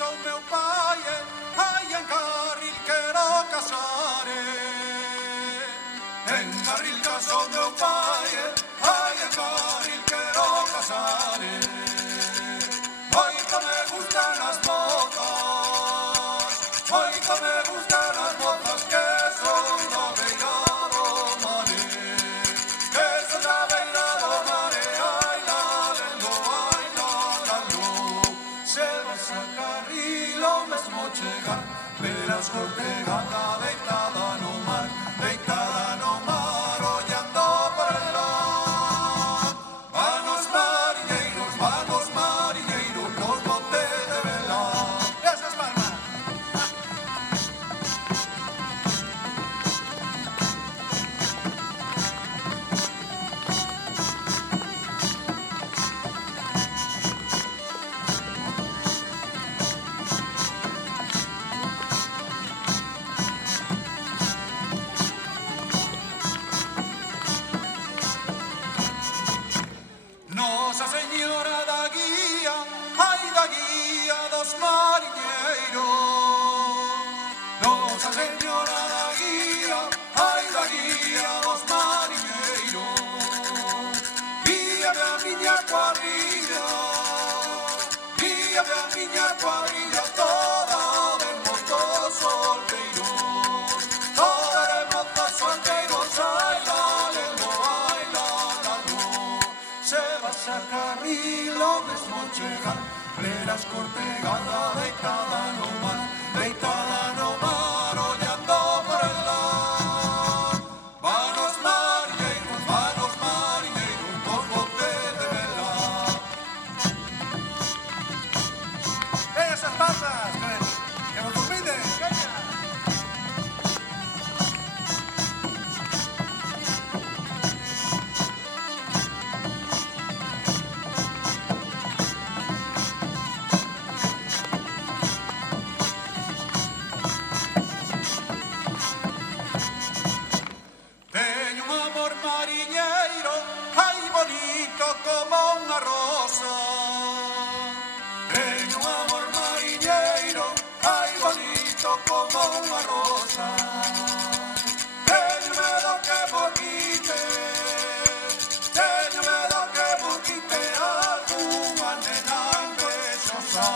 o meu pai, ai en carril quero casare. En carril casou meu pai, ai en carril quero casare. Moito me gustan as mozas, moito me gustan as mozas que son da beira do mare, que son da beira do mare, ai la lendo, ai la lendo. Se vas a carril o mesmo chegar, verás cortegada deitada no mar, deitada no mar, ollando por el mar. Vanos mariñeiros, nos botes de vela. Esas palmas. Nosa Señora da Guía, ai da guía dos mariñeiros. Nosa Señora da Guía, ai da guía dos mariñeiros. Guíame a miña cuadrilla, guíame a miña cuadrilla, toda de mozos solteiros, toda de mozos solteiros, ai la lendo, ai la lendo. Se vas a carril o mesmo chegar, verás cortegada deitada no mar, deitada no mar, ollando por el mar. Vanos mariñeiros, con botes de vela. Esas pasas, que nos olviden. Teño un amor mariñeiro, ai bonito como unha rosa. Teño un amor mariñeiro, ai bonito como unha rosa. Teño medo que mo quite, teño medo que mo quite algunha nena engrexosa.